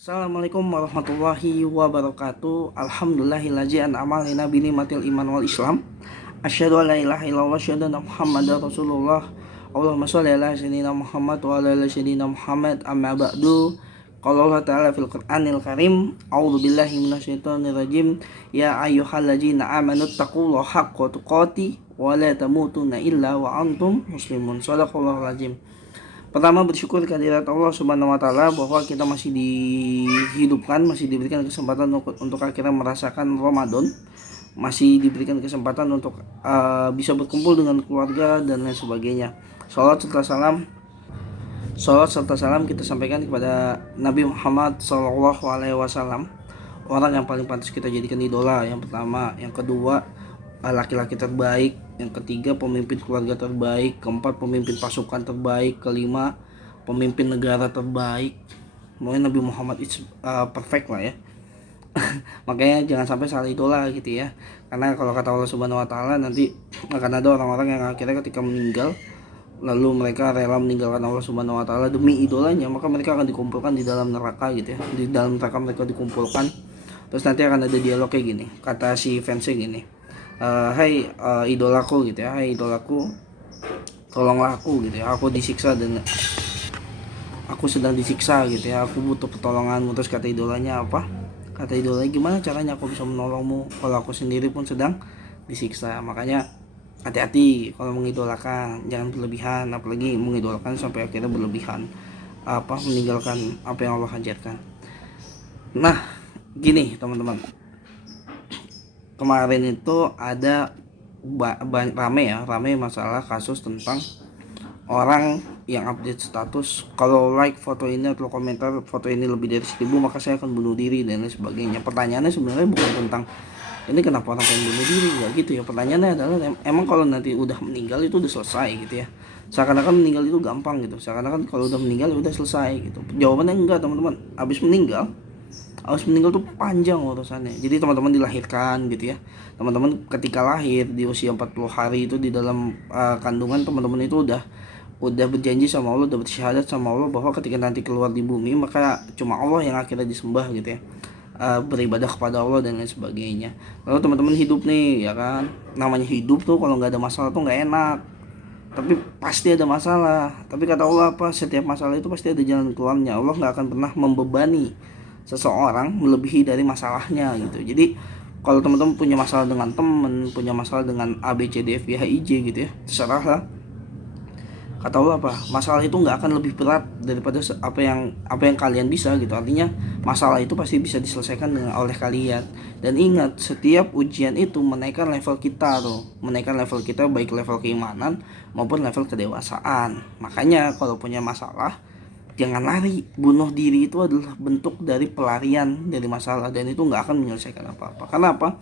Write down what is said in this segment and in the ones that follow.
Assalamualaikum warahmatullahi wabarakatuh. Alhamdulillahillazi an'ama alaina bi ni'matil iman wal islam. Asyhadu an la ilaha illallah wa asyhadu anna Muhammadar Rasulullah. Allahumma shalli ala sayyidina Muhammad wa ala ali sayyidina Muhammad. Amma ba'du. Qala Allah Ta'ala fil Qur'anil Karim, a'udzu billahi minasyaitonir rajim. Ya ayyuhallazina amanu taqullaha haqqa tuqatih wa la tamutunna illa wa antum muslimun. Shadaqallahul azim. Pertama, bersyukur kehadirat Allah Subhanahu wa taala bahwa kita masih dihidupkan, masih diberikan kesempatan untuk akhirnya merasakan Ramadan, masih diberikan kesempatan untuk bisa berkumpul dengan keluarga dan lain sebagainya. Salat serta salam kita sampaikan kepada Nabi Muhammad SAW, orang yang paling pantas kita jadikan idola. Yang pertama, yang kedua, laki-laki terbaik, yang ketiga pemimpin keluarga terbaik, keempat pemimpin pasukan terbaik, kelima pemimpin negara terbaik. Mungkin Nabi Muhammad itu perfect lah ya. Makanya jangan sampai salah idola gitu ya, karena kalau kata Allah Subhanahu wa taala, nanti akan ada orang-orang yang akhirnya ketika meninggal lalu mereka rela meninggalkan Allah Subhanahu wa taala demi idolanya, maka mereka akan dikumpulkan di dalam neraka gitu ya. Di dalam neraka mereka dikumpulkan, terus nanti akan ada dialog kayak gini, kata si fansnya gini, hai idolaku gitu ya, hai idolaku, tolonglah aku gitu ya, aku disiksa dan aku sedang disiksa gitu ya, aku butuh pertolonganmu. Terus kata idolanya apa? Kata idolanya, gimana caranya aku bisa menolongmu kalau aku sendiri pun sedang disiksa. Makanya hati-hati kalau mengidolakan, jangan berlebihan, apalagi mengidolakan sampai akhirnya berlebihan, meninggalkan apa yang Allah ajarkan. Nah, gini teman-teman, kemarin itu ada rame masalah kasus tentang orang yang update status, kalau like foto ini atau komentar foto ini lebih dari 1000 maka saya akan bunuh diri dan lain sebagainya. Pertanyaannya sebenarnya bukan tentang ini kenapa orang pengen bunuh diri, nggak gitu ya. Pertanyaannya adalah emang kalau nanti udah meninggal itu udah selesai gitu ya, seakan-akan meninggal itu gampang gitu, seakan-akan kalau udah meninggal udah selesai gitu. Jawabannya enggak teman-teman. Habis meninggal tuh panjang urusannya. Jadi teman-teman dilahirkan gitu ya, teman-teman ketika lahir di usia 40 hari itu di dalam kandungan, teman-teman itu udah berjanji sama Allah, udah bersyahadat sama Allah bahwa ketika nanti keluar di bumi maka cuma Allah yang akhirnya disembah gitu ya, beribadah kepada Allah dan lain sebagainya. Lalu teman-teman hidup nih ya kan, namanya hidup tuh kalau nggak ada masalah tuh nggak enak, tapi pasti ada masalah. Tapi kata Allah apa? Setiap masalah itu pasti ada jalan keluarnya. Allah nggak akan pernah membebani seseorang melebihi dari masalahnya gitu. Jadi kalau teman-teman punya masalah dengan teman, punya masalah dengan A B C D F G H I J gitu ya, terserah lah. Kata Allah apa? Masalah itu nggak akan lebih berat daripada apa yang kalian bisa gitu. Artinya masalah itu pasti bisa diselesaikan oleh kalian. Dan ingat, setiap ujian itu menaikkan level kita tuh, menaikkan level kita, baik level keimanan maupun level kedewasaan. Makanya kalau punya masalah jangan lari. Bunuh diri itu adalah bentuk dari pelarian dari masalah, dan itu nggak akan menyelesaikan apa-apa. Karena apa?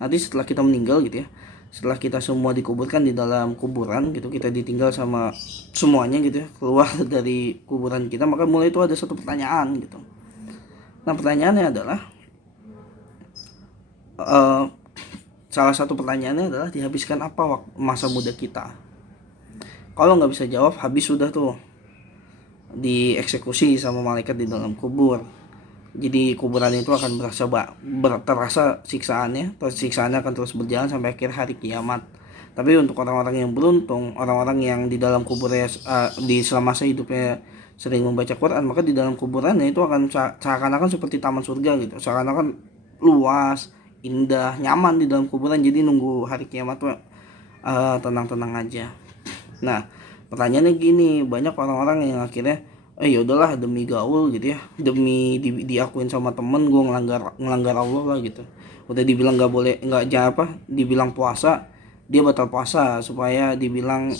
Nanti setelah kita meninggal gitu ya, setelah kita semua dikuburkan di dalam kuburan gitu, kita ditinggal sama semuanya gitu ya, keluar dari kuburan kita, maka mulai itu ada satu pertanyaan gitu. Nah, pertanyaannya adalah salah satu pertanyaannya adalah dihabiskan apa masa muda kita. Kalau nggak bisa jawab, habis sudah tuh, dieksekusi sama malaikat di dalam kubur. Jadi kuburan itu akan terasa siksaannya akan terus berjalan sampai akhir hari kiamat. Tapi untuk orang-orang yang beruntung, orang-orang yang di dalam kuburnya di selama masa hidupnya sering membaca Quran, maka di dalam kuburannya itu akan seakan-akan seperti taman surga gitu, seakan-akan luas, indah, nyaman di dalam kuburan. Jadi nunggu hari kiamat tuh tenang-tenang aja. Nah, pertanyaannya gini, banyak orang-orang yang akhirnya ya udahlah demi gaul gitu ya, demi diakuin sama temen, gue ngelanggar Allah lah gitu. Udah dibilang nggak boleh, nggak dibilang puasa, dia batal puasa supaya dibilang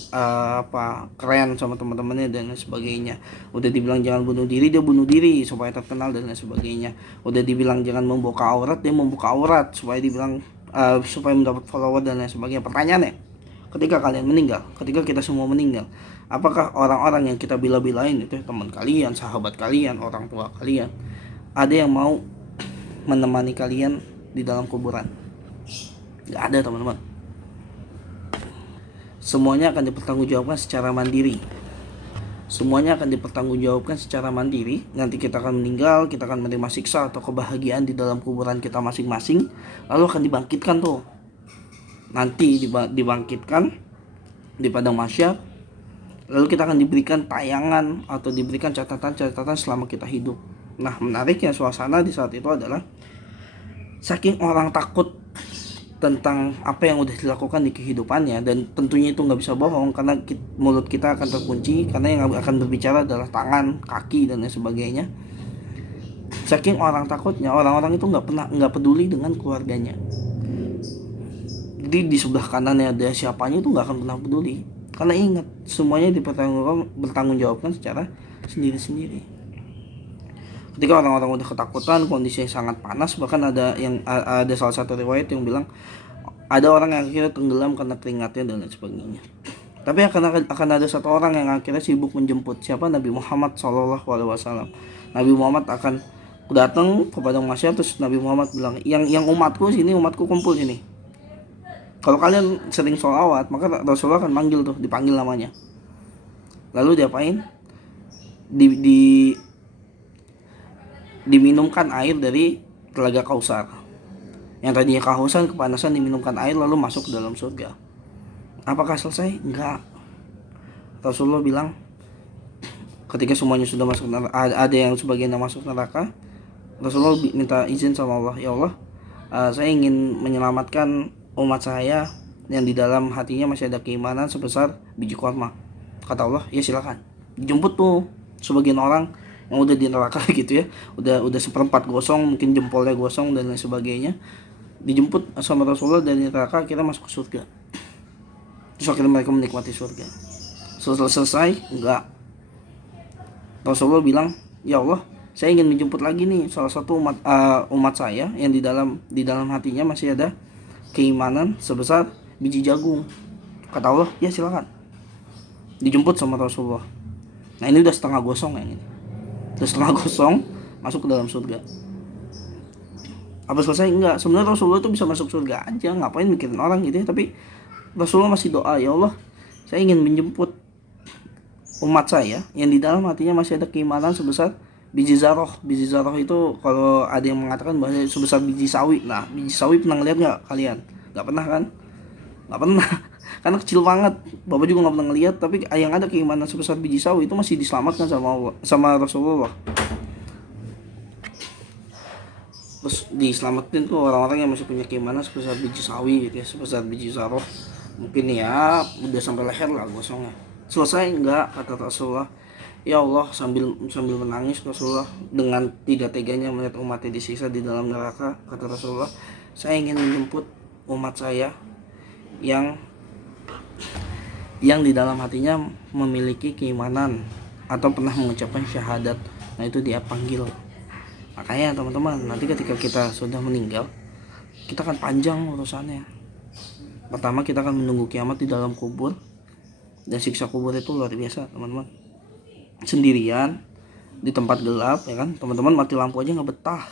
keren sama teman-temannya dan lain sebagainya. Udah dibilang jangan bunuh diri, dia bunuh diri supaya terkenal dan lain sebagainya. Udah dibilang jangan membuka aurat, dia membuka aurat supaya dibilang supaya mendapat follower dan lain sebagainya. Pertanyaannya, ketika kalian meninggal, ketika kita semua meninggal, apakah orang-orang yang kita bila-bilain itu teman kalian, sahabat kalian, orang tua kalian, ada yang mau menemani kalian di dalam kuburan? Gak ada teman-teman. Semuanya akan dipertanggungjawabkan secara mandiri. Semuanya akan dipertanggungjawabkan secara mandiri. Nanti kita akan meninggal, kita akan menerima siksa atau kebahagiaan di dalam kuburan kita masing-masing. Lalu akan dibangkitkan tuh. Nanti dibangkitkan di padang mahsyar. Lalu kita akan diberikan tayangan atau diberikan catatan-catatan selama kita hidup. Nah, menariknya suasana di saat itu adalah saking orang takut tentang apa yang udah dilakukan di kehidupannya, dan tentunya itu nggak bisa bohong karena mulut kita akan terkunci, karena yang akan berbicara adalah tangan, kaki, dan lain sebagainya. Saking orang takutnya, orang-orang itu nggak peduli dengan keluarganya. Jadi di sebelah kanannya ada siapanya itu nggak akan pernah peduli, karena ingat semuanya bertanggungjawabkan secara sendiri-sendiri. Ketika orang-orang udah ketakutan, kondisinya sangat panas, bahkan ada salah satu riwayat yang bilang ada orang yang akhirnya tenggelam karena keringatnya dan lain sebagainya. Tapi akan ada satu orang yang akhirnya sibuk menjemput, siapa? Nabi Muhammad SAW. Nabi Muhammad akan datang ke padang mahsyar, terus Nabi Muhammad bilang, yang umatku sini, umatku kumpul sini. Kalau kalian sering sholawat, maka Rasulullah akan dipanggil namanya. Lalu diapain? Diminumkan air dari telaga Kausar. Yang tadinya kehausan, kepanasan, diminumkan air lalu masuk ke dalam surga. Apakah selesai? Enggak. Rasulullah bilang ketika semuanya sudah masuk neraka, ada yang sebagian yang masuk neraka, Rasulullah minta izin sama Allah, ya Allah, saya ingin menyelamatkan umat saya yang di dalam hatinya masih ada keimanan sebesar biji kurma. Kata Allah, ya silakan. Dijemput tuh sebagian orang yang udah di neraka gitu ya, udah seperempat gosong, mungkin jempolnya gosong dan lain sebagainya, dijemput sama Rasulullah dari neraka, kita masuk ke surga. Terus akhirnya mereka menikmati surga. Selesai? Enggak. Rasulullah bilang, ya Allah, saya ingin menjemput lagi nih salah satu umat saya yang di dalam hatinya masih ada keimanan sebesar biji jagung. Kata Allah, ya silakan. Dijemput sama Rasulullah. Nah, ini udah setengah gosong yang ini. Terus setelah kosong, masuk ke dalam surga. Apa selesai? Enggak. Sebenarnya Rasulullah itu bisa masuk surga aja, ngapain mikirin orang gitu ya. Tapi Rasulullah masih doa, ya Allah, saya ingin menjemput umat saya yang di dalam hatinya masih ada keimanan sebesar biji zarah. Biji zarah itu kalau ada yang mengatakan bahwa sebesar biji sawi. Nah, biji sawi pernah ngeliat nggak kalian? Nggak pernah kan? Nggak pernah. Karena kecil banget. Bapak juga nggak pernah ngeliat. Tapi yang ada keimanan sebesar biji sawi itu masih diselamatkan sama Rasulullah. Terus diselamatin tuh orang-orang yang masih punya keimanan sebesar biji sawi gitu ya, sebesar biji zarah. Mungkin ya udah sampai leher lah gosongnya. Selesai? Enggak, kata Rasulullah. Ya Allah, sambil menangis Rasulullah dengan tega-teganya melihat umatnya disiksa di dalam neraka. Kata Rasulullah, saya ingin menjemput umat saya yang di dalam hatinya memiliki keimanan atau pernah mengucapkan syahadat. Nah, itu dia panggil. Makanya teman-teman, nanti ketika kita sudah meninggal, kita akan panjang urusannya. Pertama, kita akan menunggu kiamat di dalam kubur, dan siksa kubur itu luar biasa teman-teman. Sendirian di tempat gelap ya kan, teman-teman mati lampu aja nggak betah,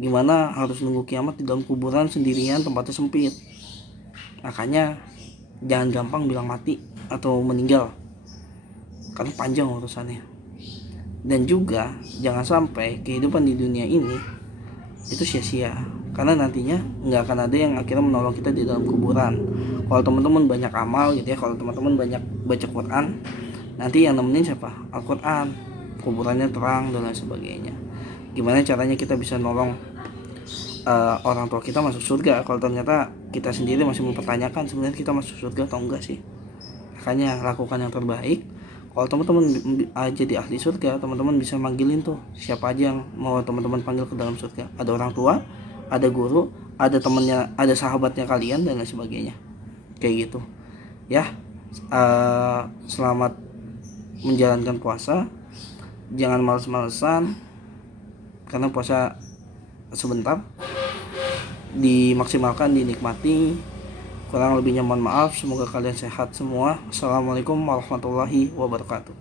gimana harus nunggu kiamat di dalam kuburan sendirian, tempatnya sempit. Makanya jangan gampang bilang mati atau meninggal, karena panjang urusannya. Dan juga jangan sampai kehidupan di dunia ini itu sia-sia, karena nantinya nggak akan ada yang akhirnya menolong kita di dalam kuburan. Kalau teman-teman banyak amal gitu ya, kalau teman-teman banyak baca Quran, nanti yang nemenin siapa? Al-Quran. Kuburannya terang dan lain sebagainya. Gimana caranya kita bisa nolong orang tua kita masuk surga kalau ternyata kita sendiri masih mempertanyakan sebenarnya kita masuk surga atau enggak sih? Makanya lakukan yang terbaik. Kalau teman-teman jadi ahli surga, teman-teman bisa manggilin tuh siapa aja yang mau teman-teman panggil ke dalam surga. Ada orang tua, ada guru, ada temannya, ada sahabatnya kalian dan lain sebagainya. Kayak gitu. Ya, selamat menjalankan puasa. Jangan males-malesan, karena puasa sebentar. Dimaksimalkan, dinikmati. Kurang lebihnya mohon maaf. Semoga kalian sehat semua. Assalamualaikum warahmatullahi wabarakatuh.